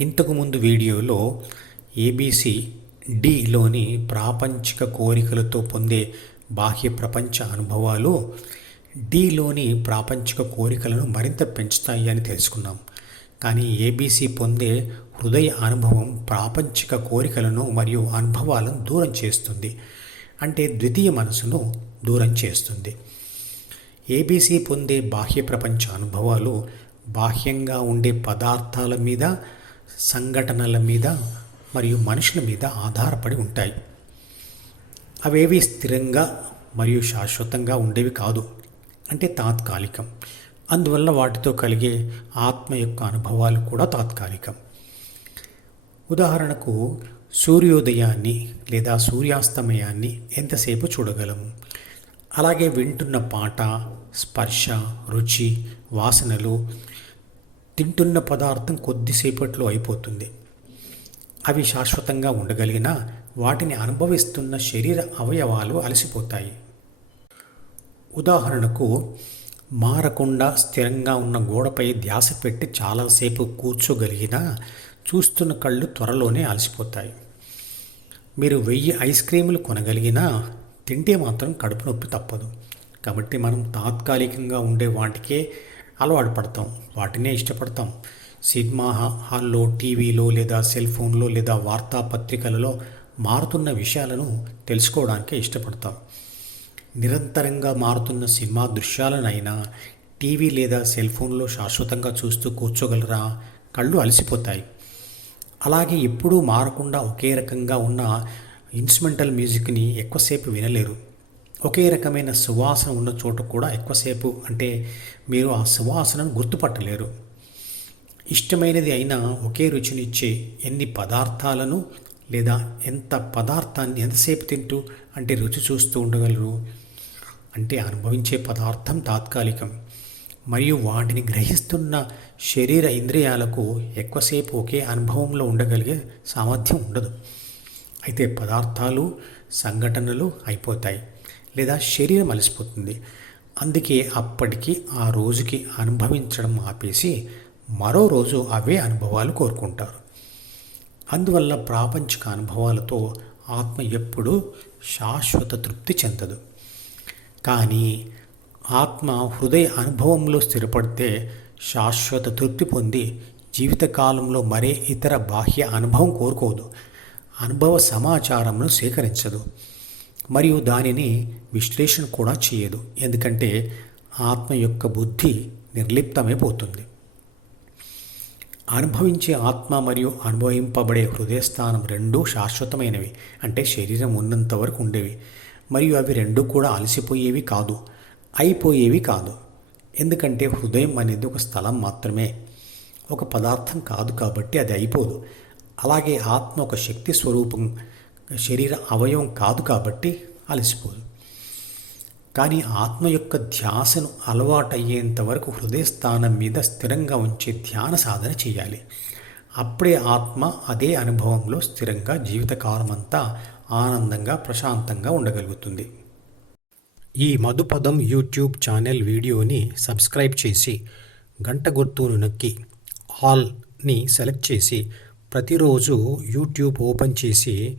ఇంతకుముందు వీడియోలో ఏబీసీ డిలోని ప్రాపంచిక కోరికలతో పొందే బాహ్య ప్రపంచ అనుభవాలు డిలోని ప్రాపంచిక కోరికలను మరింత పెంచుతాయి అని తెలుసుకున్నాం. కానీ ఏబీసీ పొందే హృదయ అనుభవం ప్రాపంచిక కోరికలను మరియు అనుభవాలను దూరం చేస్తుంది. అంటే ద్వితీయ మనసును దూరం చేస్తుంది. ఏబీసీ పొందే బాహ్య ప్రపంచ అనుభవాలు బాహ్యంగా ఉండే పదార్థాల మీద సంఘటనల మీద మరియు మనుషుల మీద ఆధారపడి ఉంటాయి. అవేవి స్థిరంగా మరియు శాశ్వతంగా ఉండేవి కాదు. అంటే తాత్కాలికం. అందువల్ల వాటితో కలిగే ఆత్మ యొక్క అనుభవాలు కూడా తాత్కాలికం. ఉదాహరణకు సూర్యోదయాన్ని లేదా సూర్యాస్తమయాన్ని ఎంతసేపు చూడగలము? అలాగే వింటున్న పాట స్పర్శ రుచి వాసనలు తింటున్న పదార్థం కొద్దిసేపట్లో అయిపోతుంది. అవి శాశ్వతంగా ఉండగలిగినా వాటిని అనుభవిస్తున్న శరీర అవయవాలు అలసిపోతాయి. ఉదాహరణకు మారకుండా స్థిరంగా ఉన్న గోడపై ధ్యాస పెట్టి చాలాసేపు కూర్చోగలిగినా చూస్తున్న కళ్ళు త్వరలోనే అలసిపోతాయి. మీరు వెయ్యి ఐస్ క్రీములు కొనగలిగినా తింటే మాత్రం కడుపు నొప్పి తప్పదు. కాబట్టి మనం తాత్కాలికంగా ఉండే వాటికే అలవాటు పడతాం. వాటినే ఇష్టపడతాం. సినిమా హాల్లో టీవీలో లేదా సెల్ ఫోన్లో లేదా వార్తాపత్రికలలో మారుతున్న విషయాలను తెలుసుకోవడానికే ఇష్టపడతాం. నిరంతరంగా మారుతున్న సినిమా దృశ్యాలనైనా టీవీ లేదా సెల్ ఫోన్లో శాశ్వతంగా చూస్తూ కూర్చోగలరా? కళ్ళు అలసిపోతాయి. అలాగే ఎప్పుడూ మారకుండా ఒకే రకంగా ఉన్న ఇన్స్ట్రుమెంటల్ మ్యూజిక్ని ఎక్కువసేపు వినలేరు. ఒకే రకమైన సువాసన ఉన్న చోట కూడా ఎక్కువసేపు అంటే మీరు ఆ సువాసనను గుర్తుపట్టలేరు. ఇష్టమైనది అయినా ఒకే రుచినిచ్చే ఎన్ని పదార్థాలను లేదా ఎంత పదార్థాన్ని ఎంతసేపు తింటూ అంటే రుచి చూస్తూ ఉండగలరు? అంటే అనుభవించే పదార్థం తాత్కాలికం. మరియు వాటిని గ్రహిస్తున్న శరీర ఇంద్రియాలకు ఎక్కువసేపు ఒకే అనుభవంలో ఉండగలిగే సామర్థ్యం ఉండదు. అయితే పదార్థాలు సంఘటనలు అయిపోతాయి. లేదా శరీరం అలసిపోతుంది. అందుకే అప్పటికి ఆ రోజుకి అనుభవించడం ఆపేసి మరో రోజు అవే అనుభవాలు కోరుకుంటారు. అందువల్ల ప్రాపంచిక అనుభవాలతో ఆత్మ ఎప్పుడూ శాశ్వత తృప్తి చెందదు. కానీ ఆత్మ హృదయ అనుభవంలో స్థిరపడితే శాశ్వత తృప్తి పొంది జీవితకాలంలో మరే ఇతర బాహ్య అనుభవం కోరుకోదు. అనుభవ సమాచారంను సేకరించదు. మరియు దానిని విశ్లేషణ కూడా చేయదు. ఎందుకంటే ఆత్మ యొక్క బుద్ధి నిర్లిప్తమైపోతుంది అనుభవించే ఆత్మ మరియు అనుభవింపబడే హృదయస్థానం రెండూ శాశ్వతమైనవి. అంటే శరీరం ఉన్నంత వరకు ఉండేవి. మరియు అవి రెండూ కూడా అలసిపోయేవి కాదు. అయిపోయేవి కాదు. ఎందుకంటే హృదయం అనేది ఒక స్థలం మాత్రమే. ఒక పదార్థం కాదు కాబట్టి అది అయిపోదు. అలాగే ఆత్మ ఒక శక్తి స్వరూపం. శరీర అవయవం కాదు కాబట్టి అలసిపోదు. కానీ ఆత్మ యొక్క ధ్యాసను అలవాటయ్యేంత వరకు హృదయస్థానం మీద స్థిరంగా ఉంచే ధ్యాన సాధన చేయాలి. అప్పుడే ఆత్మ అదే అనుభవంలో స్థిరంగా జీవితకాలం అంతా ఆనందంగా ప్రశాంతంగా ఉండగలుగుతుంది. ఈ మధుపదం యూట్యూబ్ ఛానల్ వీడియోని సబ్స్క్రైబ్ చేసి గంట గుర్తును నొక్కి ఆల్ని సెలెక్ట్ చేసి ప్రతిరోజు యూట్యూబ్ ఓపెన్ చేసి